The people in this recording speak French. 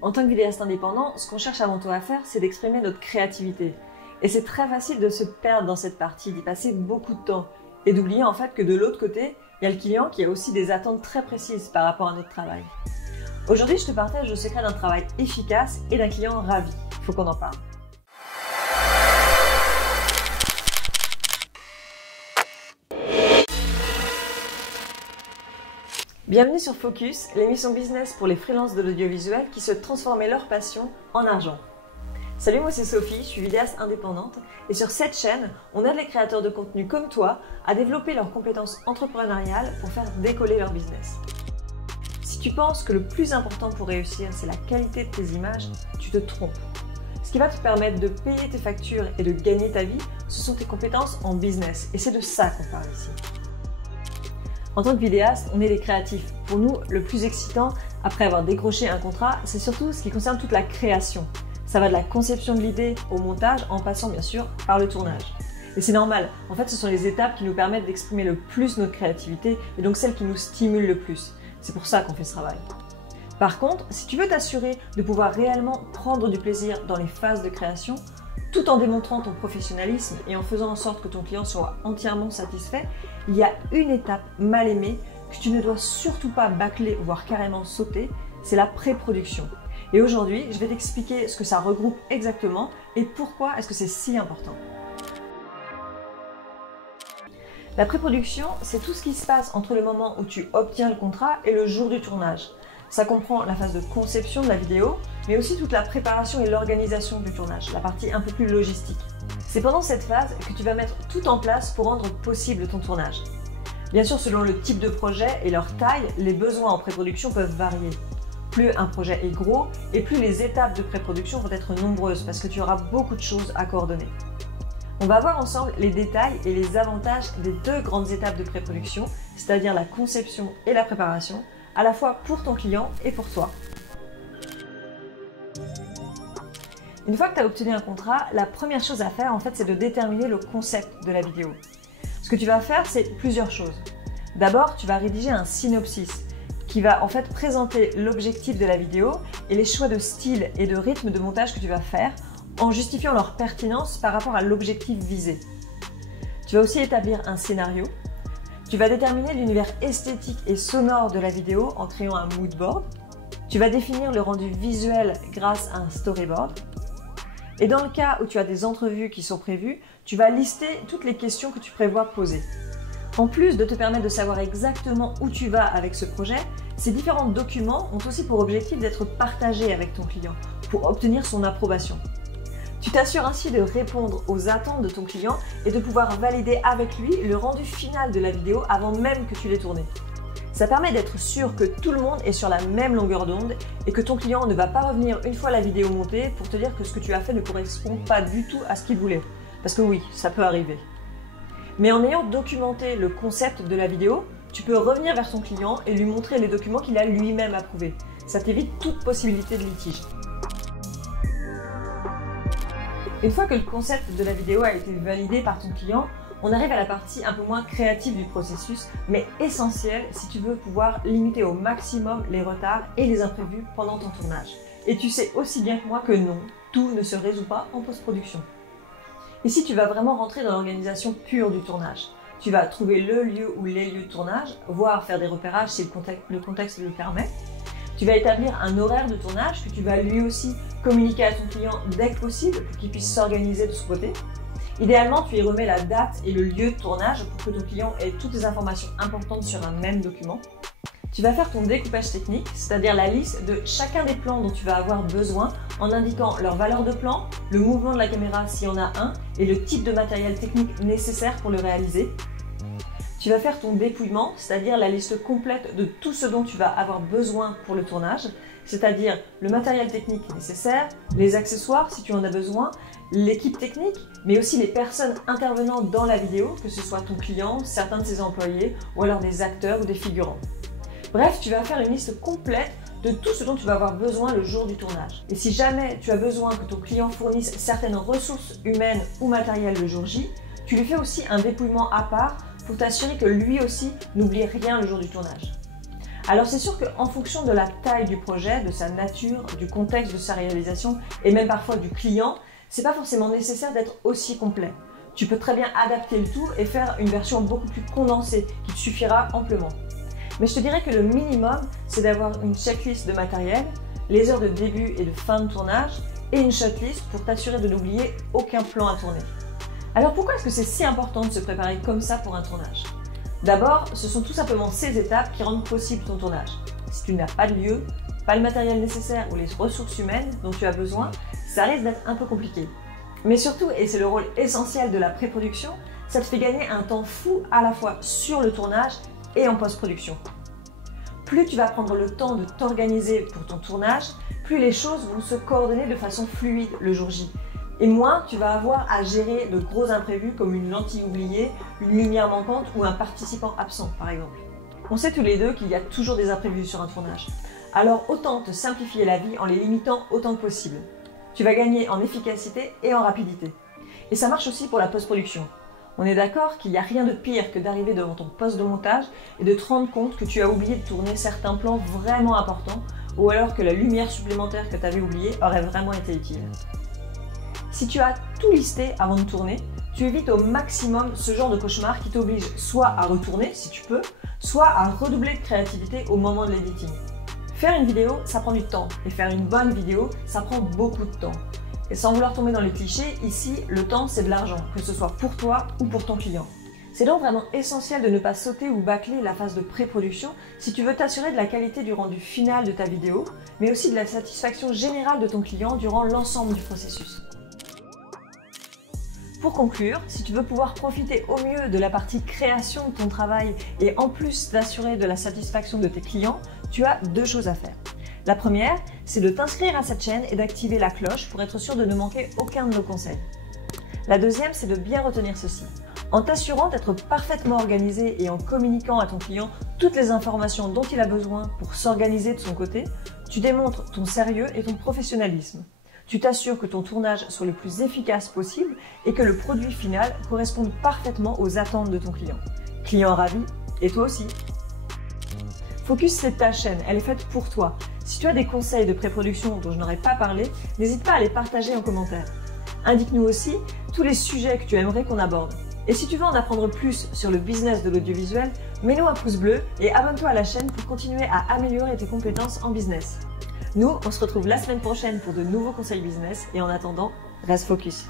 En tant que vidéaste indépendant, ce qu'on cherche avant tout à faire, c'est d'exprimer notre créativité. Et c'est très facile de se perdre dans cette partie, d'y passer beaucoup de temps. Et d'oublier en fait que de l'autre côté, il y a le client qui a aussi des attentes très précises par rapport à notre travail. Aujourd'hui, je te partage le secret d'un travail efficace et d'un client ravi. Il faut qu'on en parle. Bienvenue sur Focus, l'émission business pour les freelances de l'audiovisuel qui se transforment leur passion en argent. Salut, moi c'est Sophie, je suis vidéaste indépendante et sur cette chaîne, on aide les créateurs de contenu comme toi à développer leurs compétences entrepreneuriales pour faire décoller leur business. Si tu penses que le plus important pour réussir, c'est la qualité de tes images, tu te trompes. Ce qui va te permettre de payer tes factures et de gagner ta vie, ce sont tes compétences en business et c'est de ça qu'on parle ici. En tant que vidéaste, on est des créatifs. Pour nous, le plus excitant, après avoir décroché un contrat, c'est surtout ce qui concerne toute la création. Ça va de la conception de l'idée au montage, en passant bien sûr par le tournage. Et c'est normal, en fait ce sont les étapes qui nous permettent d'exprimer le plus notre créativité et donc celles qui nous stimulent le plus. C'est pour ça qu'on fait ce travail. Par contre, si tu veux t'assurer de pouvoir réellement prendre du plaisir dans les phases de création, tout en démontrant ton professionnalisme et en faisant en sorte que ton client soit entièrement satisfait, il y a une étape mal aimée que tu ne dois surtout pas bâcler, voire carrément sauter, c'est la pré-production. Et aujourd'hui, je vais t'expliquer ce que ça regroupe exactement et pourquoi est-ce que c'est si important. La pré-production, c'est tout ce qui se passe entre le moment où tu obtiens le contrat et le jour du tournage. Ça comprend la phase de conception de la vidéo, mais aussi toute la préparation et l'organisation du tournage, la partie un peu plus logistique. C'est pendant cette phase que tu vas mettre tout en place pour rendre possible ton tournage. Bien sûr, selon le type de projet et leur taille, les besoins en pré-production peuvent varier. Plus un projet est gros et plus les étapes de pré-production vont être nombreuses parce que tu auras beaucoup de choses à coordonner. On va voir ensemble les détails et les avantages des deux grandes étapes de pré-production, c'est-à-dire la conception et la préparation, à la fois pour ton client et pour toi. Une fois que tu as obtenu un contrat, la première chose à faire en fait, c'est de déterminer le concept de la vidéo. Ce que tu vas faire, c'est plusieurs choses. D'abord, tu vas rédiger un synopsis qui va en fait présenter l'objectif de la vidéo et les choix de style et de rythme de montage que tu vas faire en justifiant leur pertinence par rapport à l'objectif visé. Tu vas aussi établir un scénario. Tu vas déterminer l'univers esthétique et sonore de la vidéo en créant un mood board. Tu vas définir le rendu visuel grâce à un storyboard. Et dans le cas où tu as des entrevues qui sont prévues, tu vas lister toutes les questions que tu prévois poser. En plus de te permettre de savoir exactement où tu vas avec ce projet, ces différents documents ont aussi pour objectif d'être partagés avec ton client pour obtenir son approbation. Tu t'assures ainsi de répondre aux attentes de ton client et de pouvoir valider avec lui le rendu final de la vidéo avant même que tu l'aies tournée. Ça permet d'être sûr que tout le monde est sur la même longueur d'onde et que ton client ne va pas revenir une fois la vidéo montée pour te dire que ce que tu as fait ne correspond pas du tout à ce qu'il voulait. Parce que oui, ça peut arriver. Mais en ayant documenté le concept de la vidéo, tu peux revenir vers ton client et lui montrer les documents qu'il a lui-même approuvés. Ça t'évite toute possibilité de litige. Une fois que le concept de la vidéo a été validé par ton client, on arrive à la partie un peu moins créative du processus, mais essentielle si tu veux pouvoir limiter au maximum les retards et les imprévus pendant ton tournage. Et tu sais aussi bien que moi que non, tout ne se résout pas en post-production. Ici, tu vas vraiment rentrer dans l'organisation pure du tournage. Tu vas trouver le lieu ou les lieux de tournage, voire faire des repérages si le contexte le permet. Tu vas établir un horaire de tournage que tu vas lui aussi communiquer à ton client dès que possible pour qu'il puisse s'organiser de son côté. Idéalement, tu y remets la date et le lieu de tournage pour que ton client ait toutes les informations importantes sur un même document. Tu vas faire ton découpage technique, c'est-à-dire la liste de chacun des plans dont tu vas avoir besoin en indiquant leur valeur de plan, le mouvement de la caméra s'il y en a un et le type de matériel technique nécessaire pour le réaliser. Tu vas faire ton dépouillement, c'est-à-dire la liste complète de tout ce dont tu vas avoir besoin pour le tournage, c'est-à-dire le matériel technique nécessaire, les accessoires si tu en as besoin, l'équipe technique, mais aussi les personnes intervenant dans la vidéo, que ce soit ton client, certains de ses employés ou alors des acteurs ou des figurants. Bref, tu vas faire une liste complète de tout ce dont tu vas avoir besoin le jour du tournage. Et si jamais tu as besoin que ton client fournisse certaines ressources humaines ou matérielles le jour J, tu lui fais aussi un dépouillement à part pour t'assurer que lui aussi n'oublie rien le jour du tournage. Alors c'est sûr qu'en fonction de la taille du projet, de sa nature, du contexte de sa réalisation et même parfois du client, c'est pas forcément nécessaire d'être aussi complet. Tu peux très bien adapter le tout et faire une version beaucoup plus condensée qui te suffira amplement. Mais je te dirais que le minimum, c'est d'avoir une checklist de matériel, les heures de début et de fin de tournage et une shotlist pour t'assurer de n'oublier aucun plan à tourner. Alors pourquoi est-ce que c'est si important de se préparer comme ça pour un tournage? D'abord, ce sont tout simplement ces étapes qui rendent possible ton tournage. Si tu n'as pas de lieu, pas le matériel nécessaire ou les ressources humaines dont tu as besoin, ça risque d'être un peu compliqué. Mais surtout, et c'est le rôle essentiel de la pré-production, ça te fait gagner un temps fou à la fois sur le tournage et en post-production. Plus tu vas prendre le temps de t'organiser pour ton tournage, plus les choses vont se coordonner de façon fluide le jour J. Et moins tu vas avoir à gérer de gros imprévus comme une lentille oubliée, une lumière manquante ou un participant absent par exemple. On sait tous les deux qu'il y a toujours des imprévus sur un tournage. Alors autant te simplifier la vie en les limitant autant que possible. Tu vas gagner en efficacité et en rapidité. Et ça marche aussi pour la post-production. On est d'accord qu'il n'y a rien de pire que d'arriver devant ton poste de montage et de te rendre compte que tu as oublié de tourner certains plans vraiment importants ou alors que la lumière supplémentaire que tu avais oubliée aurait vraiment été utile. Si tu as tout listé avant de tourner, tu évites au maximum ce genre de cauchemar qui t'oblige soit à retourner si tu peux, soit à redoubler de créativité au moment de l'editing. Faire une vidéo, ça prend du temps et faire une bonne vidéo, ça prend beaucoup de temps. Et sans vouloir tomber dans les clichés, ici, le temps c'est de l'argent, que ce soit pour toi ou pour ton client. C'est donc vraiment essentiel de ne pas sauter ou bâcler la phase de pré-production si tu veux t'assurer de la qualité du rendu final de ta vidéo, mais aussi de la satisfaction générale de ton client durant l'ensemble du processus. Pour conclure, si tu veux pouvoir profiter au mieux de la partie création de ton travail et en plus d'assurer de la satisfaction de tes clients, tu as deux choses à faire. La première, c'est de t'inscrire à cette chaîne et d'activer la cloche pour être sûr de ne manquer aucun de nos conseils. La deuxième, c'est de bien retenir ceci. En t'assurant d'être parfaitement organisé et en communiquant à ton client toutes les informations dont il a besoin pour s'organiser de son côté, tu démontres ton sérieux et ton professionnalisme. Tu t'assures que ton tournage soit le plus efficace possible et que le produit final corresponde parfaitement aux attentes de ton client. Client ravi, et toi aussi. Focus, c'est ta chaîne, elle est faite pour toi. Si tu as des conseils de pré-production dont je n'aurais pas parlé, n'hésite pas à les partager en commentaire. Indique-nous aussi tous les sujets que tu aimerais qu'on aborde. Et si tu veux en apprendre plus sur le business de l'audiovisuel, mets-nous un pouce bleu et abonne-toi à la chaîne pour continuer à améliorer tes compétences en business. Nous, on se retrouve la semaine prochaine pour de nouveaux conseils business et en attendant, reste focus.